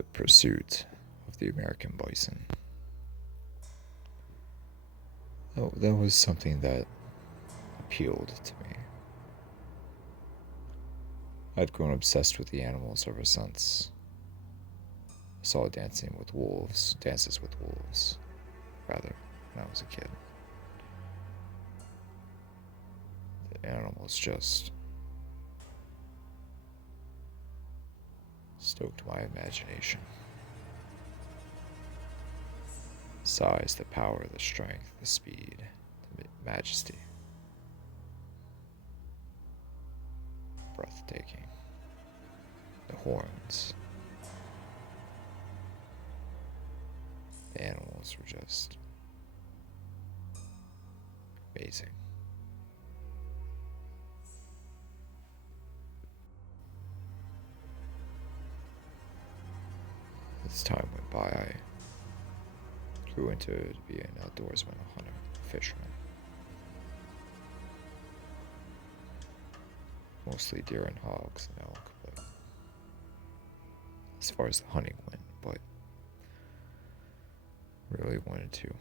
the pursuit of the American bison. That was something that appealed to me. I'd grown obsessed with the animals ever since. I saw dances with wolves, rather, when I was a kid. The animals just stoked my imagination. The size, the power, the strength, the speed, the majesty. Breathtaking. The horns. The animals were just amazing. As time went by, I grew into to be an outdoorsman, a hunter, a fisherman. Mostly deer and hogs and elk, but as far as the hunting went, but really wanted to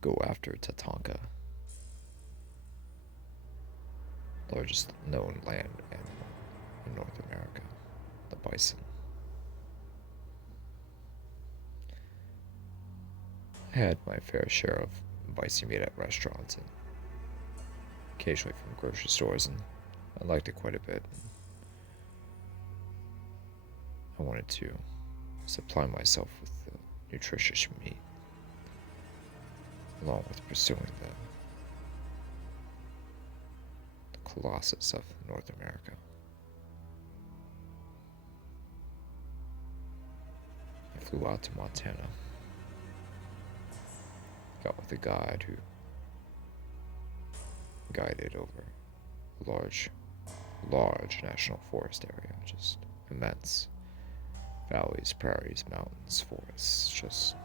go after Tatanka, largest known land animal in North America, the bison. I had my fair share of bison meat at restaurants and occasionally from grocery stores, and I liked it quite a bit. I wanted to supply myself with the nutritious meat, along with pursuing the colossus of North America. I flew out to Montana, got with a guide who guided over a large national forest area, just immense. Valleys, prairies, mountains, forests, just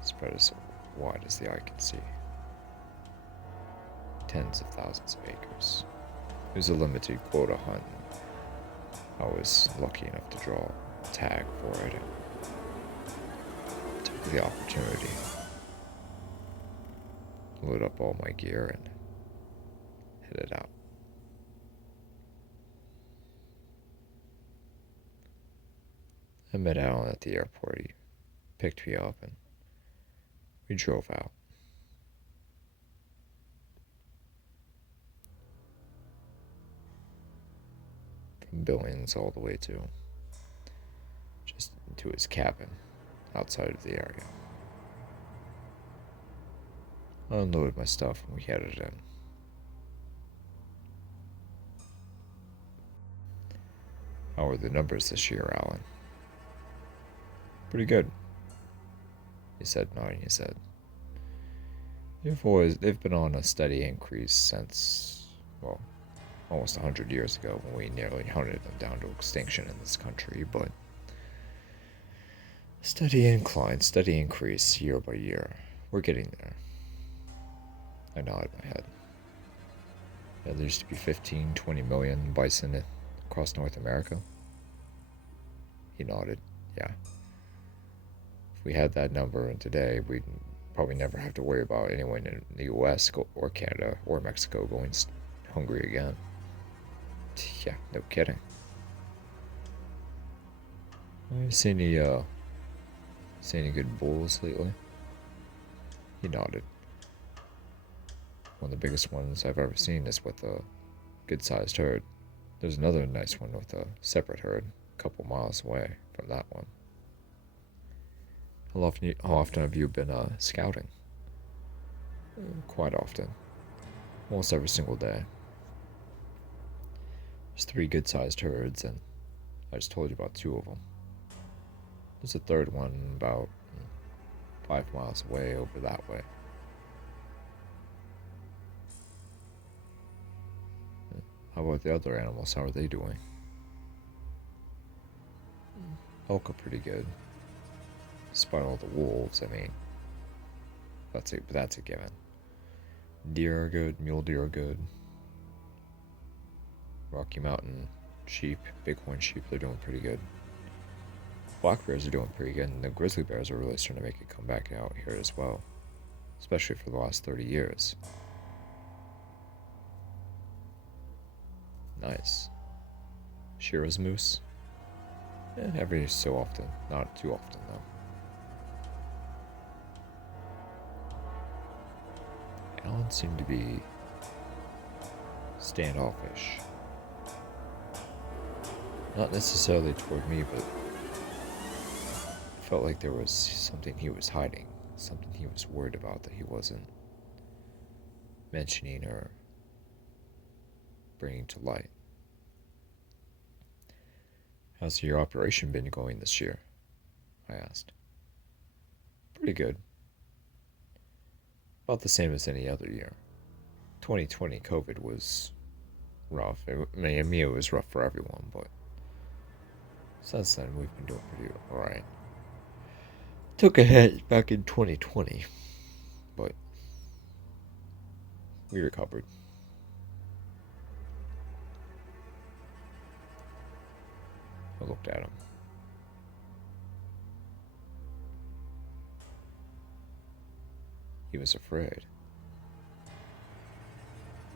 spread as wide as the eye can see. Tens of thousands of acres. It was a limited quota hunt. I was lucky enough to draw a tag for it and took the opportunity. Load up all my gear and headed out. I met Alan at the airport. He picked me up and we drove out. From Billings all the way to just to his cabin outside of the area. I unloaded my stuff and we headed in. How are the numbers this year, Alan? Pretty good, he said, nodding his head. They've been on a steady increase since, well, almost 100 years ago when we nearly hunted them down to extinction in this country, but steady incline, steady increase year by year. We're getting there. I nodded my head. Yeah, there used to be 15, 20 million bison across North America. He nodded. Yeah. If we had that number and today, we'd probably never have to worry about anyone in the US or Canada or Mexico going hungry again. Yeah, no kidding. Have you seen any good bulls lately? He nodded. One of the biggest ones I've ever seen is with a good-sized herd. There's another nice one with a separate herd, a couple miles away from that one. How often have you been scouting? Quite often. Almost every single day. There's 3 good-sized herds, and I just told you about 2 of them. There's a third one about 5 miles away over that way. How about the other animals? How are they doing? Elk are pretty good. Despite all the wolves, I mean, that's a given. Deer are good, mule deer are good. Rocky Mountain sheep, bighorn sheep, they're doing pretty good. Black bears are doing pretty good, and the grizzly bears are really starting to make a comeback out here as well, especially for the last 30 years. Nice. Shiro's moose? Every so often, not too often though. Alan seemed to be standoffish. Not necessarily toward me, but I felt like there was something he was hiding, something he was worried about that he wasn't mentioning or bringing to light. How's your operation been going this year? I asked. Pretty good. About the same as any other year. 2020 COVID was rough. I mean, it was rough for everyone, but since then we've been doing pretty alright. Took a hit back in 2020, but we recovered. I looked at him. He was afraid.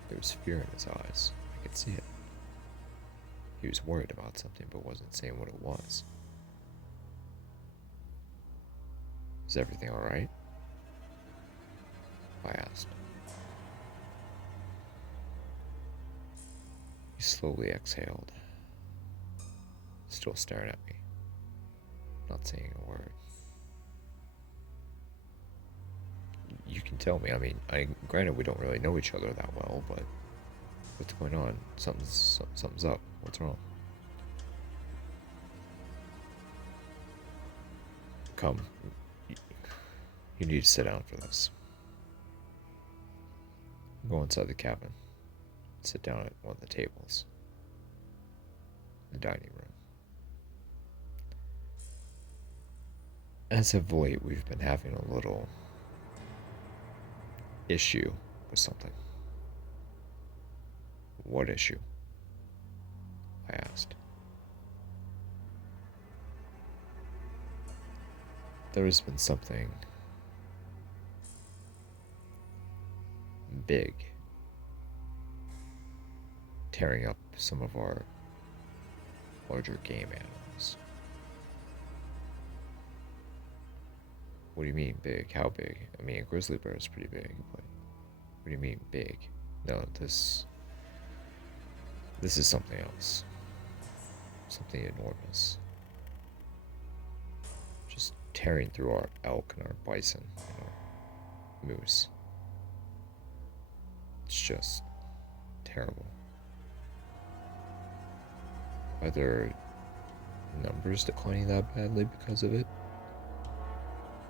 There was fear in his eyes. I could see it. He was worried about something but wasn't saying what it was. Is everything alright? I asked. He slowly exhaled, still staring at me, not saying a word. You can tell me, I mean, granted we don't really know each other that well, but what's going on? Something's up. What's wrong? Come. You need to sit down for this. Go inside the cabin. Sit down at one of the tables. The dining room. As of late, we've been having a little issue with something. What issue? I asked. There has been something big tearing up some of our larger game animals. What do you mean big? How big? I mean, a grizzly bear is pretty big, but what do you mean big? No, this is something else. Something enormous. Just tearing through our elk and our bison and our moose. It's just terrible. Are there numbers declining that badly because of it?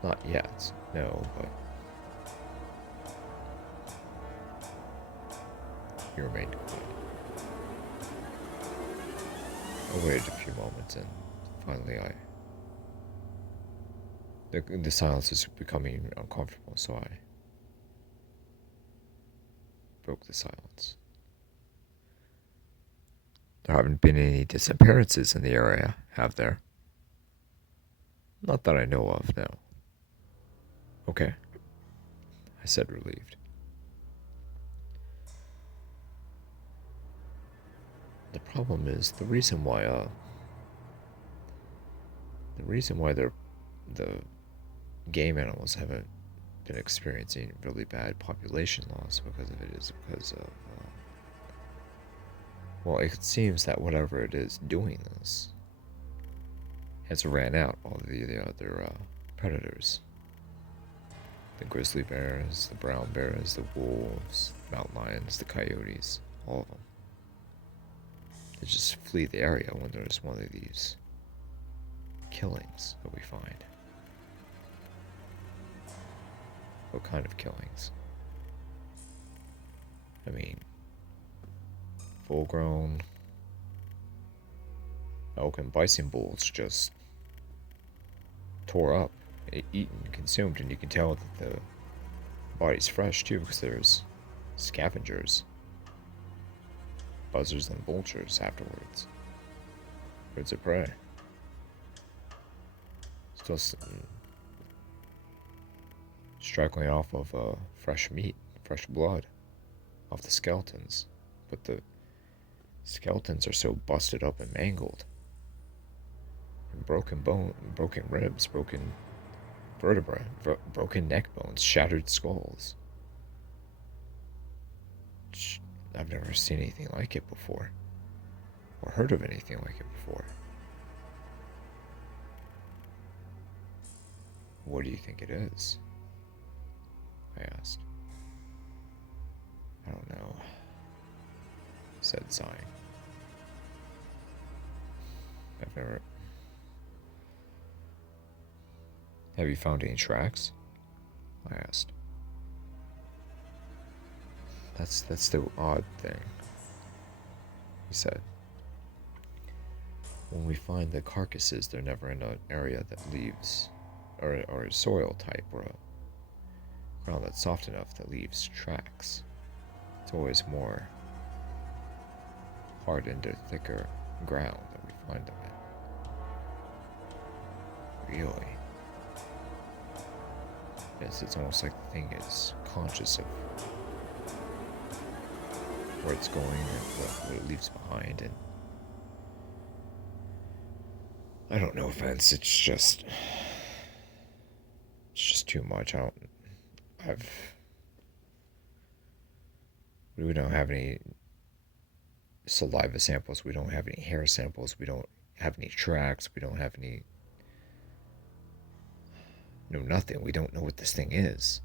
Not yet, no, but he remained quiet. I waited a few moments and finally the silence was becoming uncomfortable, so I broke the silence. There haven't been any disappearances in the area, have there? Not that I know of, no. Okay, I said, relieved. The problem is the reason why the game animals haven't been experiencing really bad population loss because of it is because of well, it seems that whatever it is doing this has ran out all the other predators. The grizzly bears, the brown bears, the wolves, the mountain lions, the coyotes, all of them. They just flee the area when there's one of these killings that we find. What kind of killings? I mean, full-grown elk and bison bulls just tore up, eaten, consumed, and you can tell that the body's fresh too because there's scavengers, buzzards and vultures afterwards. Birds of prey. Still struggling off of fresh meat, fresh blood, off the skeletons. But the skeletons are so busted up and mangled. And broken bone, broken ribs, broken vertebrae, broken neck bones, shattered skulls. I've never seen anything like it before, or heard of anything like it before. What do you think it is? I asked. I don't know, he said, sighing. I've never... Have you found any tracks? I asked. That's the odd thing, he said. When we find the carcasses, they're never in an area that leaves, or a soil type, or a ground that's soft enough that leaves tracks. It's always more hardened, thicker ground that we find them in. Really? Yes, it's almost like the thing is conscious of where it's going and what it leaves behind, and I don't know, Vince, it's just too much. We don't have any saliva samples, we don't have any hair samples, we don't have any tracks, we don't have any, nothing. We don't know what this thing is.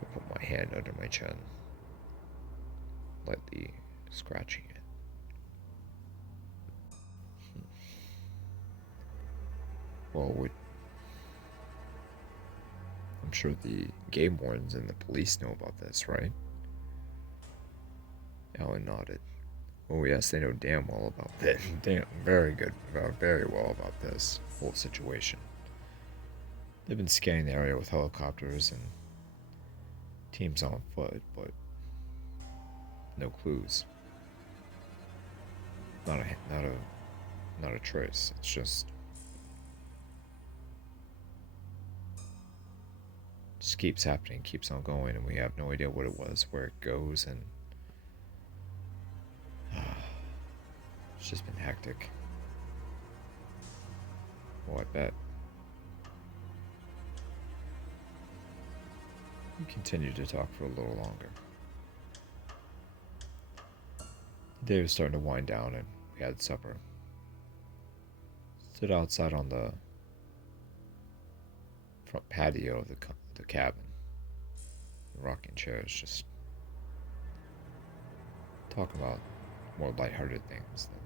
I put my hand under my chin, lightly scratching it. Well, I'm sure the game wardens and the police know about this, right? Alan nodded. Oh yes, they know damn well about this. Very well about this whole situation. They've been scanning the area with helicopters and teams on foot, but no clues. Not a trace. It's just keeps happening, keeps on going, and we have no idea what it was, where it goes, and it's just been hectic. Oh, I bet. We continued to talk for a little longer. The day was starting to wind down, and we had supper. Stood outside on the front patio of the cabin, rocking chairs, just talking about more lighthearted things than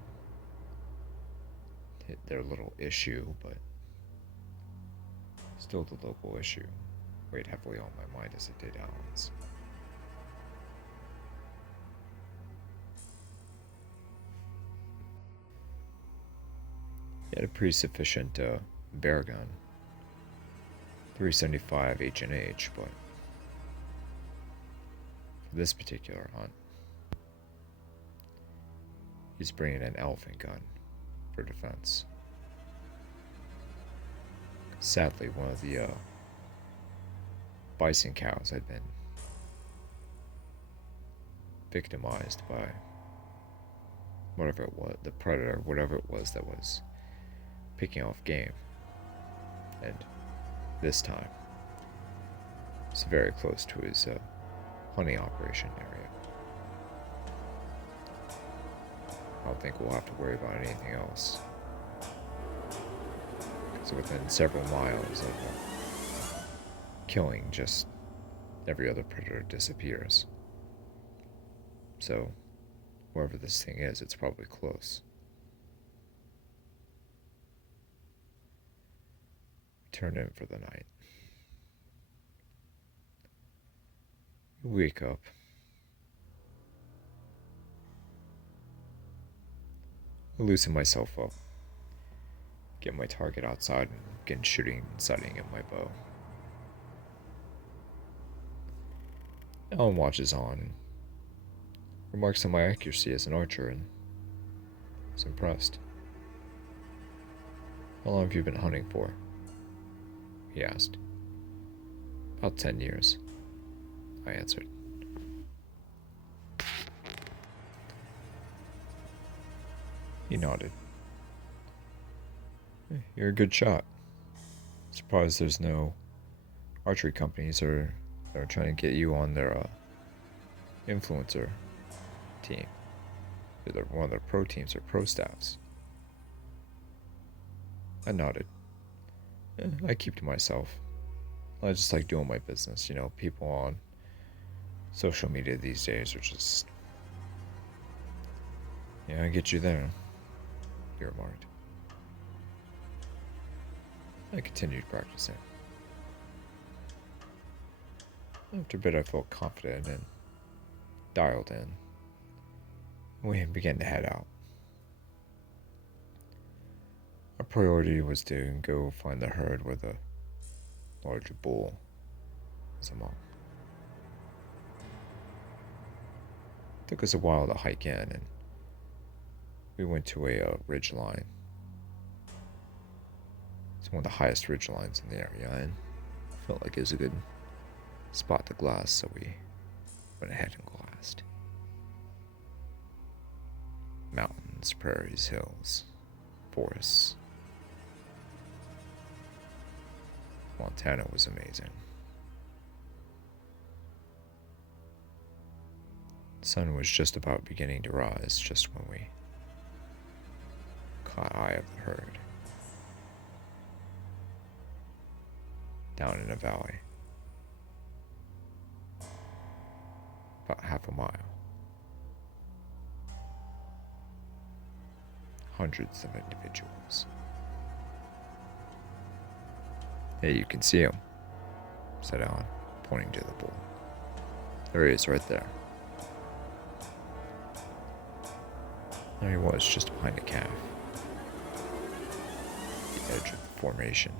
hit their little issue, but still the local issue weighed heavily on my mind as it did Alan's. He had a pretty sufficient bear gun, 375 H&H, but for this particular hunt, he's bringing an elephant gun for defense. Sadly, one of the bison cows had been victimized by whatever it was, the predator, whatever it was that was picking off game, and this time it's very close to his hunting operation area. I don't think we'll have to worry about anything else, because within several miles of killing, just every other predator disappears. So wherever this thing is, it's probably close. Turn in for the night. Wake up. I loosen myself up. Get my target outside and begin shooting and sighting at my bow. Alan watches on. remarks on my accuracy as an archer and was impressed. How long have you been hunting for? He asked. About 10 years, I answered. He nodded. You're a good shot. Surprised there's no archery companies that are trying to get you on their influencer team. Either one of their pro teams or pro staffs. I nodded. I keep to myself. I just like doing my business. People on social media these days are just... Yeah, I get you there, he remarked. I continued practicing. After a bit, I felt confident and dialed in. We began to head out. Our priority was to go find the herd where the larger bull was among. It took us a while to hike in, and we went to a ridge line. It's one of the highest ridge lines in the area, and felt like it was a good spot to glass, so we went ahead and glassed. Mountains, prairies, hills, forests. Montana was amazing. The sun was just about beginning to rise just when we caught eye of the herd. Down in a valley. About half a mile. Hundreds of individuals. Hey, you can see him, said Alan, pointing to the bull. There he is, right there. There he was, just behind a calf. The edge of the formation.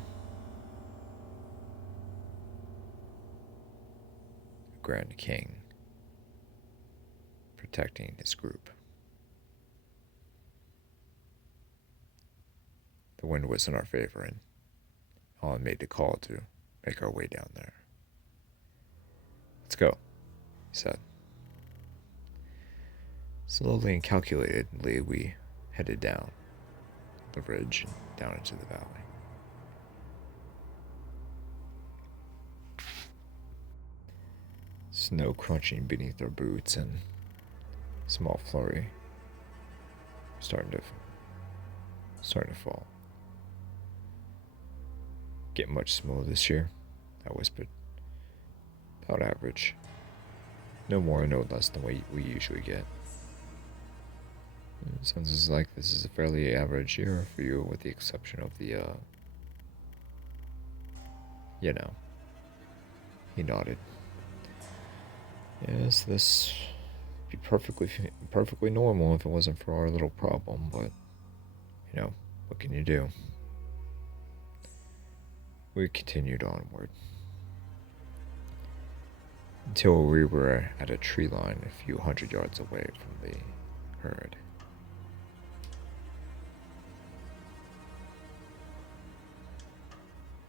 A Grand King, protecting his group. The wind was in our favor, and Alan made the call to make our way down there. Let's go, he said. Slowly and calculatedly, we headed down the ridge and down into the valley. Snow crunching beneath our boots and small flurry starting to fall. Get much snow this year? I whispered. About average. No more, no less than we usually get. It sounds like this is a fairly average year for you, with the exception of the, He nodded. Yes, this would be perfectly normal if it wasn't for our little problem, but, what can you do? We continued onward until we were at a tree line a few hundred yards away from the herd.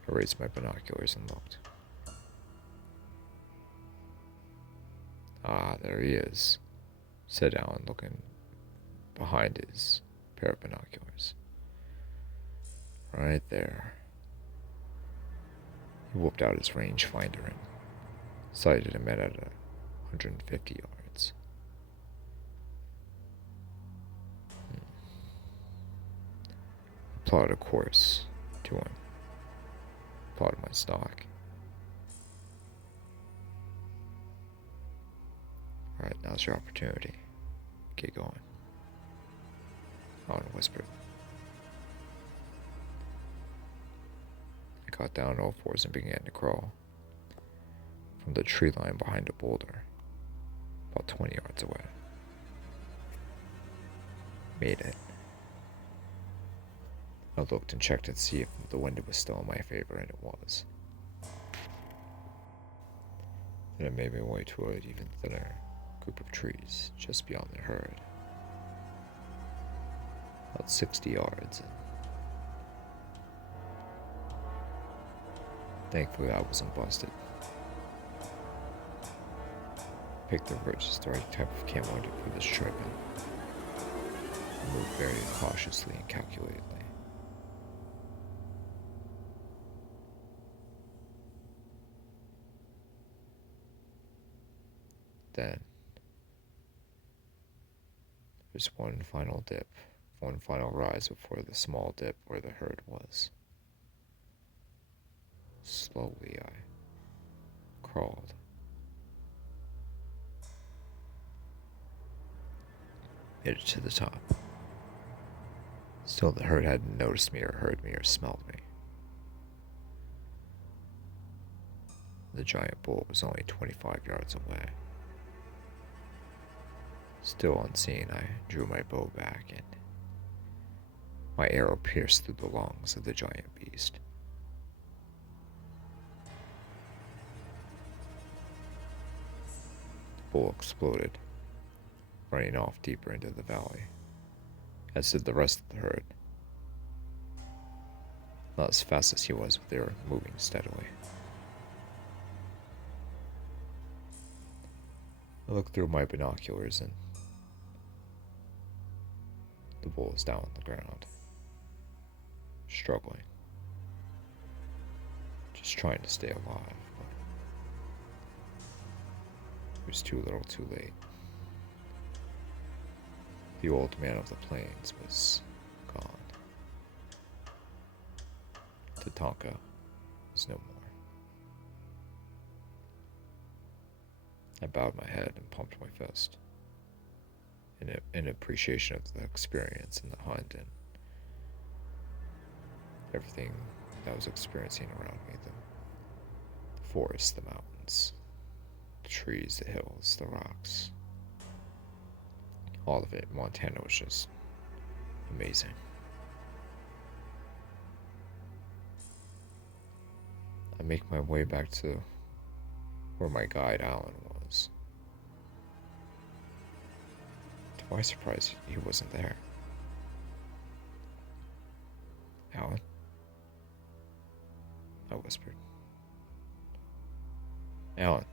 I raised my binoculars and looked. Ah, there he is, said Alan, looking behind his pair of binoculars. Right there. He whipped out his rangefinder and sighted him at 150 yards. I plotted a course to him. Plotted my stock. Alright, now's your opportunity. Get going. Alan whispered. I got down on all fours and began to crawl from the tree line behind a boulder, about 20 yards away. Made it. I looked and checked to see if the wind was still in my favor, and it was. Then I made my way to an even thinner group of trees just beyond the herd. About 60 yards. And thankfully, I wasn't busted. Picked the just the right type of camo for this trip and moved very cautiously and calculatedly. Then there's one final dip, one final rise before the small dip where the herd was. Slowly I crawled. Made it to the top. Still, the herd hadn't noticed me or heard me or smelled me. The giant bull was only 25 yards away. Still unseen, I drew my bow back and my arrow pierced through the lungs of the giant beast. The bull exploded, running off deeper into the valley, as did the rest of the herd. Not as fast as he was, but they were moving steadily. I looked through my binoculars and the bull is down on the ground, struggling, just trying to stay alive, but it was too little too late. The old man of the plains was gone. Tatanka was no more. I bowed my head and pumped my fist in appreciation of the experience and the hunt and everything that I was experiencing around me. The forest, the mountains, the trees, the hills, the rocks. All of it. Montana was just amazing. I make my way back to where my guide Alan was. To my surprise, he wasn't there. Alan? I whispered. Alan.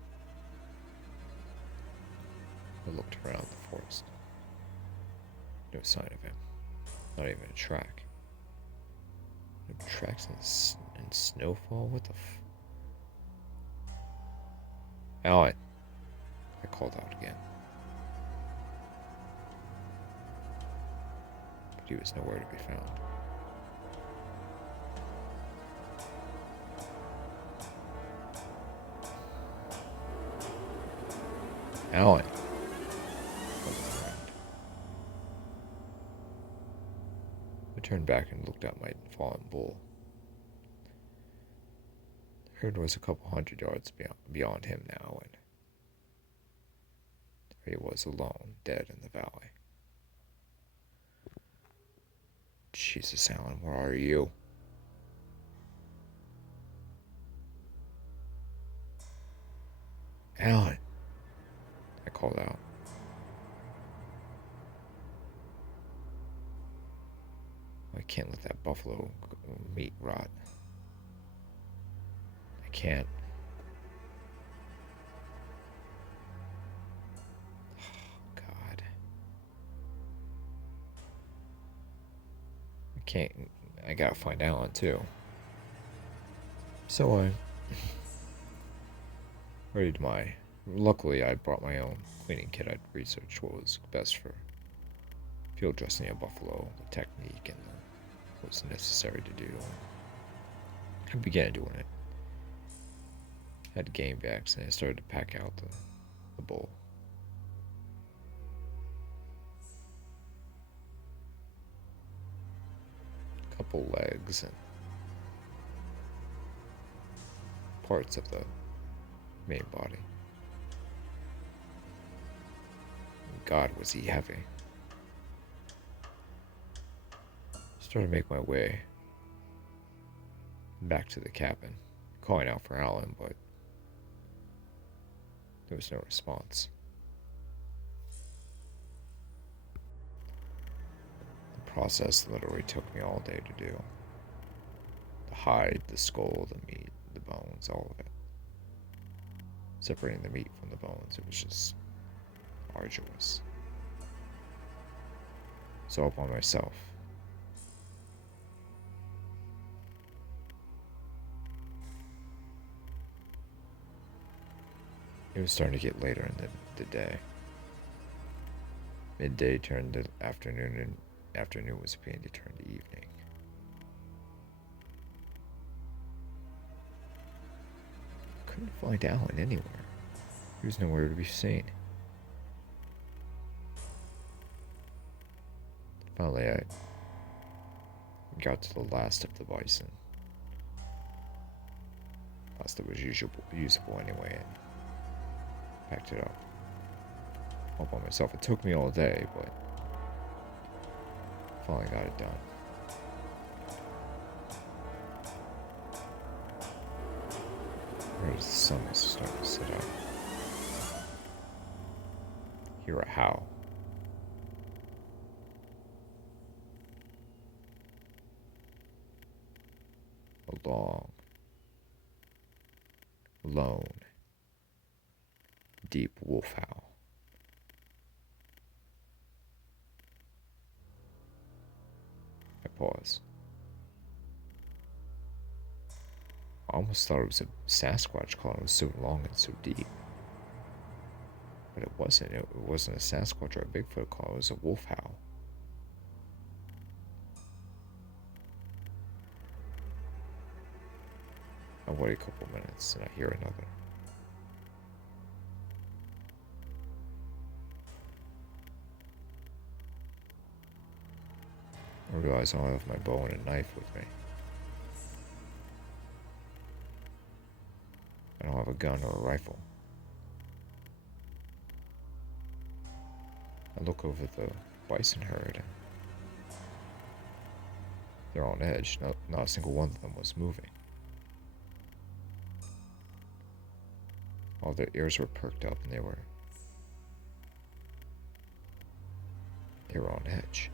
I looked around the forest. No sign of him. Not even a track. No tracks in snowfall? What the Alan! I called out again. But he was nowhere to be found. Alan! I turned back and looked at my fallen bull. The herd was a couple hundred yards beyond him now, and there he was alone, dead in the valley. Jesus, Alan, where are you? Alan! I called out. I can't let that buffalo meat rot. I can't. Oh, God. I can't. I gotta find Alan, too. So I readied my. Luckily, I brought my own cleaning kit. I'd researched what was best for field dressing a buffalo, the technique, and what was necessary to do. I began doing it. I had game bags, and I started to pack out the bull. A couple legs and parts of the main body. God, was he heavy. Started to make my way back to the cabin, calling out for Alan, but there was no response. process literally took me all day to do. The hide, the skull, the meat, the bones, all of it. Separating the meat from the bones, it was just arduous. So all by myself. It was starting to get later in the day. Midday turned to afternoon, and afternoon was beginning to turn to evening. Couldn't find Alan anywhere. He was nowhere to be seen. Finally, I got to the last of the bison. Last that was usable anyway, and packed it up. All by myself. It took me all day, but finally got it done. Where's the sun was starting to set out. Hear a howl. A long, lone, deep wolf howl. I pause. I almost thought it was a Sasquatch call. It was so long and so deep. But it wasn't. It wasn't a Sasquatch or a Bigfoot call. It was a wolf howl. I wait a couple minutes and I hear another. I realize I don't have my bow and a knife with me. I don't have a gun or a rifle. I look over the bison herd. They're on edge. Not a single one of them was moving. All their ears were perked up and they were on edge.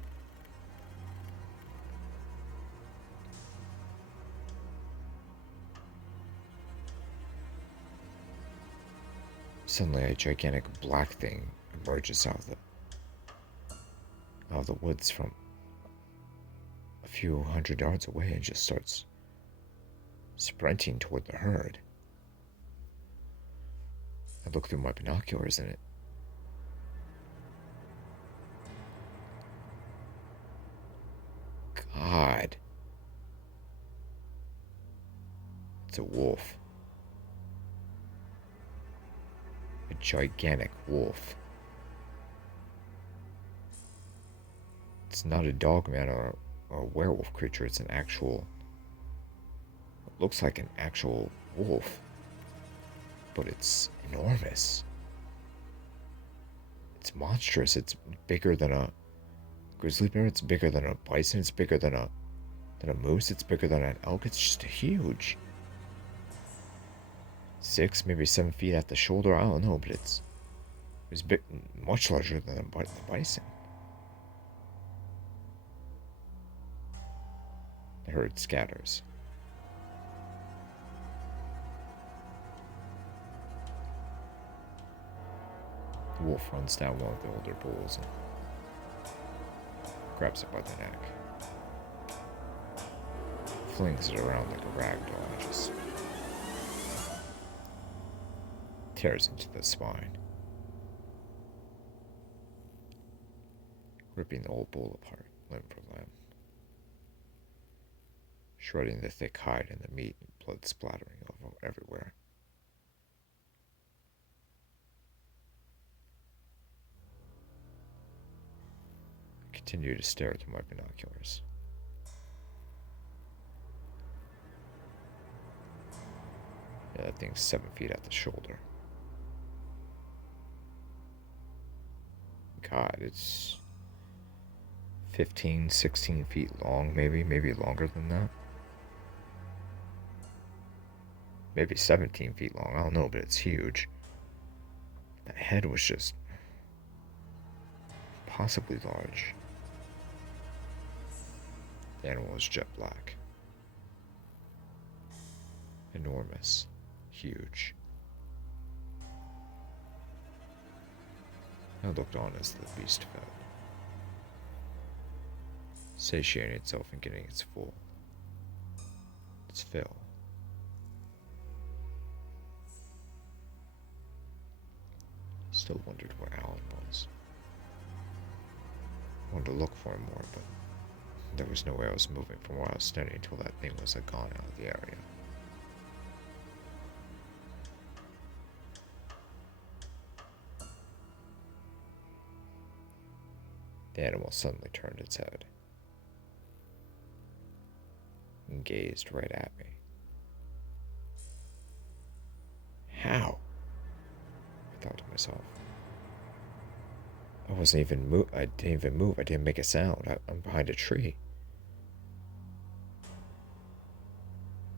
Suddenly, a gigantic black thing emerges out of the woods from a few hundred yards away and just starts sprinting toward the herd. I look through my binoculars and God. It's a wolf. A gigantic wolf. It's not a dogman or a werewolf creature. It's an actual... It looks like an actual wolf. But it's enormous. It's monstrous. It's bigger than a grizzly bear. It's bigger than a bison. It's bigger than a moose. It's bigger than an elk. It's just huge. 6, maybe 7 feet at the shoulder. I don't know, but it was big, much larger than the bison. The herd scatters. The wolf runs down one of the older bulls and grabs it by the neck. Flings it around like a rag doll and just tears into the spine, ripping the old bull apart, limb for limb, shredding the thick hide and the meat and blood splattering over everywhere. I continue to stare through my binoculars. Yeah, that thing's 7 feet at the shoulder. God, it's 15, 16 feet long, maybe longer than that. Maybe 17 feet long, I don't know, but it's huge. That head was just possibly large. The animal was jet black. Enormous. Huge. I looked on as the beast fed, satiating itself and getting its fill. Still wondered where Alan was. Wanted to look for him more, but there was no way I was moving from where I was standing until that thing was gone out of the area. The animal suddenly turned its head and gazed right at me. How? I thought to myself. I didn't even move. I didn't make a sound. I'm behind a tree.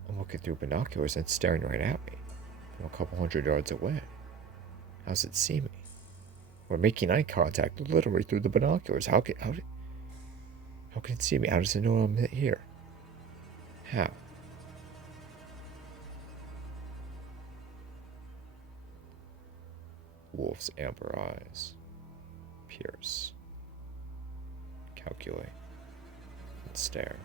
I'm looking through binoculars and it's staring right at me from a couple hundred yards away. How's it see me? We're making eye contact literally through the binoculars. How can it see me? How does it know I'm here? How? Wolf's amber eyes pierce, calculate, and stare.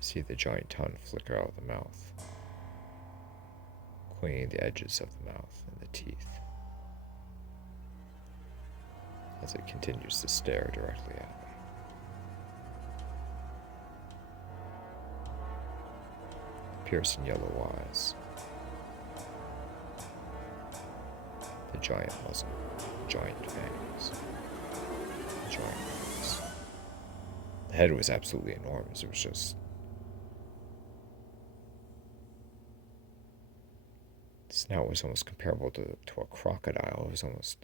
See the giant tongue flicker out of the mouth, cleaning the edges of the mouth and the teeth as it continues to stare directly at me. Piercing yellow eyes, the giant muzzle, giant fangs, giant eyes. The head was absolutely enormous. It was just the snout was almost comparable to a crocodile. It was almost,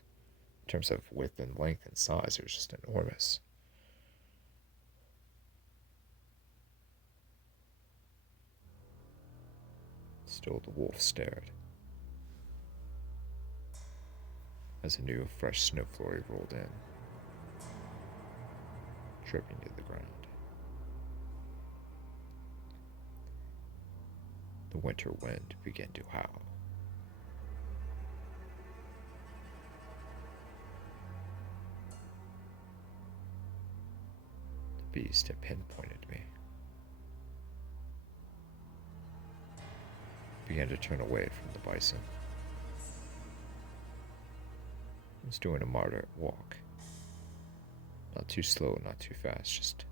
in terms of width and length and size, it was just enormous. Still the wolf stared as a new fresh snow flurry rolled in, dripping to the ground. The winter wind began to howl. The beast had pinpointed me. Began to turn away from the bison. He was doing a moderate walk. Not too slow, not too fast, just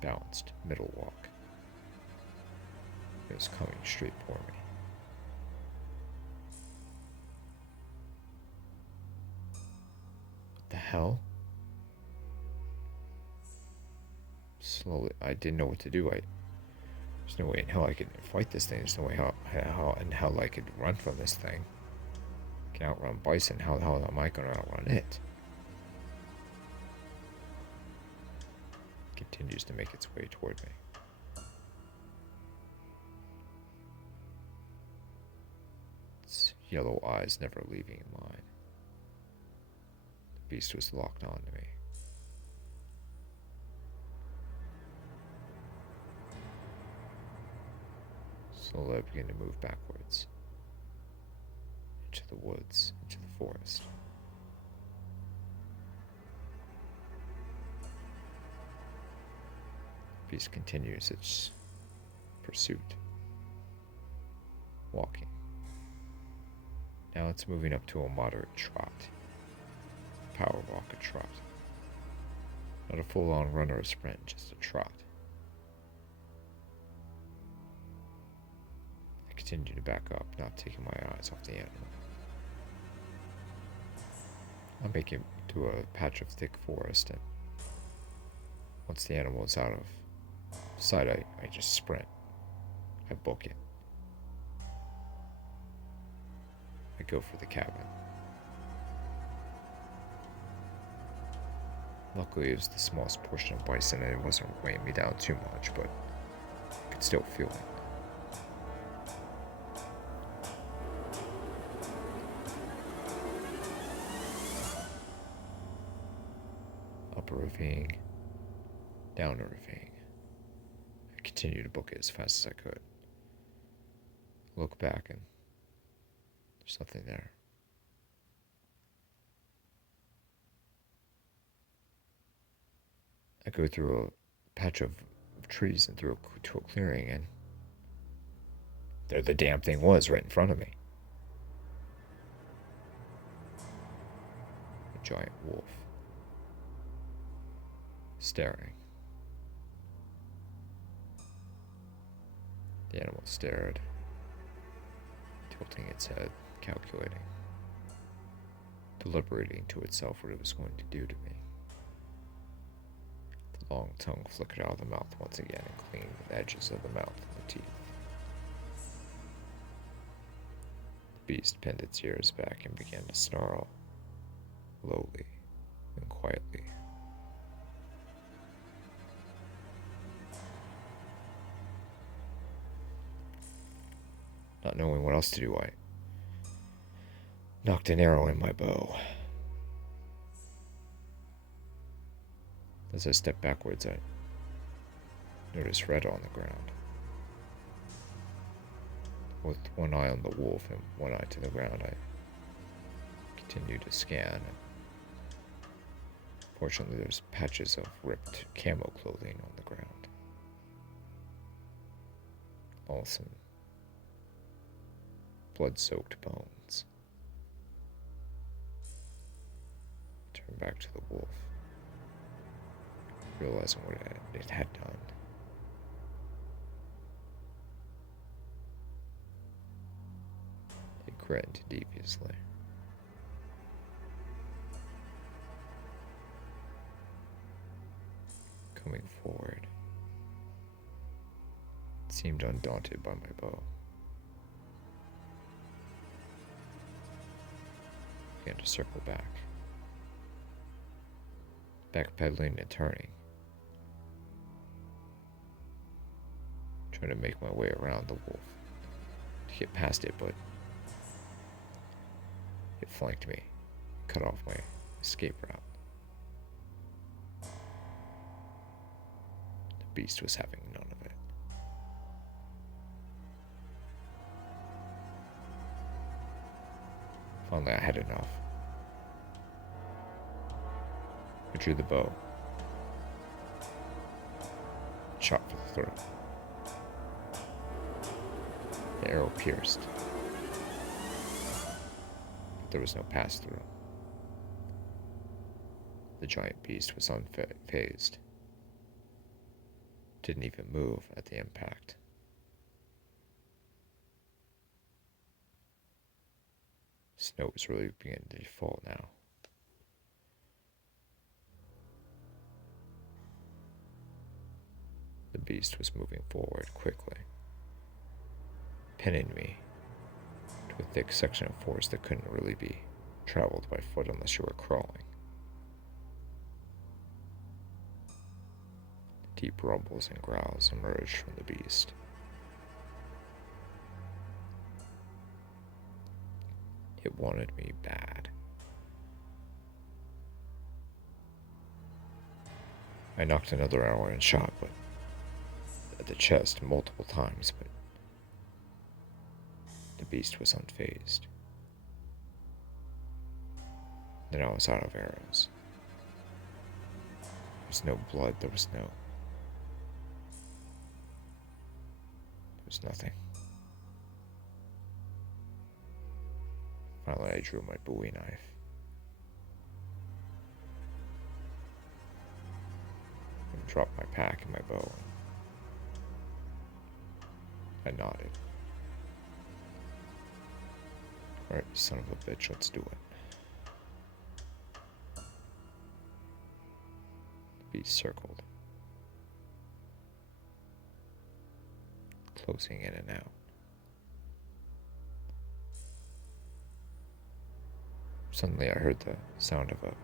balanced, middle walk. It was coming straight for me. What the hell? Slowly, I didn't know what to do. There's no way in hell I could fight this thing. There's no way how in hell I could run from this thing. I can outrun bison. How the hell am I going to outrun it? It continues to make its way toward me. Its yellow eyes never leaving mine. The beast was locked onto me. Slowly I began to move backwards, into the woods, into the forest. The beast continues its pursuit, walking. Now it's moving up to a moderate trot, power walk, a trot. Not a full-on run or a sprint, just a trot. Continue to back up, not taking my eyes off the animal. I make it to a patch of thick forest, and once the animal is out of sight, I just sprint. I book it. I go for the cabin. Luckily, it was the smallest portion of bison, and it wasn't weighing me down too much, but I could still feel it. ravine, down a ravine. I continued to book it as fast as I could. Look back and there's nothing there. I go through a patch of trees and through to a clearing, and there the damn thing was right in front of me. A giant wolf. Staring. The animal stared, tilting its head, calculating, deliberating to itself what it was going to do to me. The long tongue flickered out of the mouth once again and cleaned the edges of the mouth and the teeth. The beast pinned its ears back and began to snarl, lowly and quietly. Not knowing what else to do, I knocked an arrow in my bow. As I stepped backwards, I noticed red on the ground. With one eye on the wolf and one eye to the ground, I continued to scan. Fortunately, there's patches of ripped camo clothing on the ground. All some blood-soaked bones. I turned back to the wolf, realizing what it had done. It grinned deviously. Coming forward, it seemed undaunted by my bow. Began to circle back, backpedaling and turning, trying to make my way around the wolf to get past it, but it flanked me, cut off my escape route. The beast was having none of it. Finally, I had enough. I drew the bow, shot for the throat. The arrow pierced, but there was no pass-through. The giant beast was unfazed, didn't even move at the impact. Snow was really beginning to fall now. The beast was moving forward quickly, pinning me to a thick section of forest that couldn't really be traveled by foot unless you were crawling. Deep rumbles and growls emerged from the beast. It wanted me bad. I knocked another arrow and shot, but at the chest multiple times, but the beast was unfazed. Then I was out of arrows. There was no blood, there was nothing. Finally, I drew my Bowie knife. And dropped my pack and my bow. I nodded. Alright, son of a bitch, let's do it. The beast circled, closing in and out. Suddenly I heard the sound of a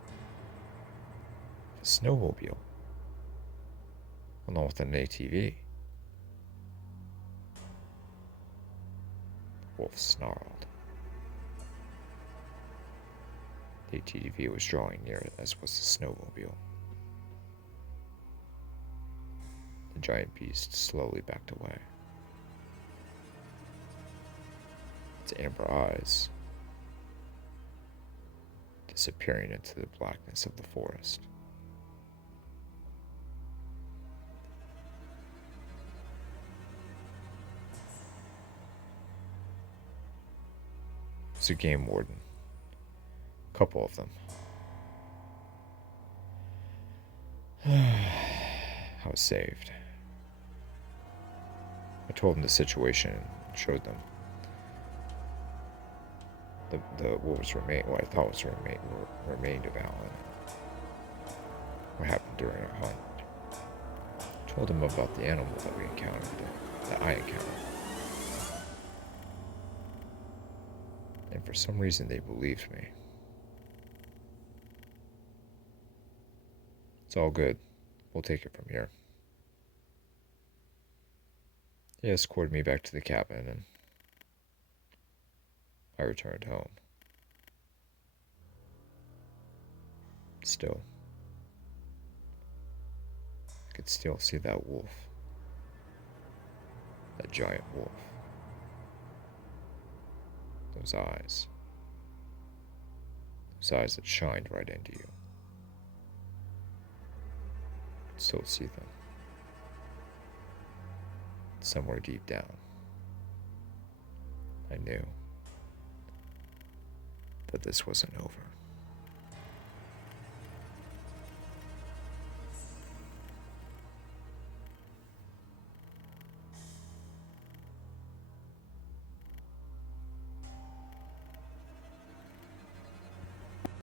snowmobile, along with an ATV. The wolf snarled. The ATV was drawing near, as was the snowmobile. The giant beast slowly backed away. Its amber eyes disappearing into the blackness of the forest. It's a game warden. A couple of them. I was saved. I told them the situation and showed them what I thought was remained of Alan. What happened during our hunt. Told them about the animal that we encountered, that I encountered. And for some reason they believed me. It's all good. We'll take it from here. He escorted me back to the cabin and I returned home. Still, I could still see that wolf. That giant wolf. Those eyes. Those eyes that shined right into you. I could still see them. Somewhere deep down, I knew that this wasn't over.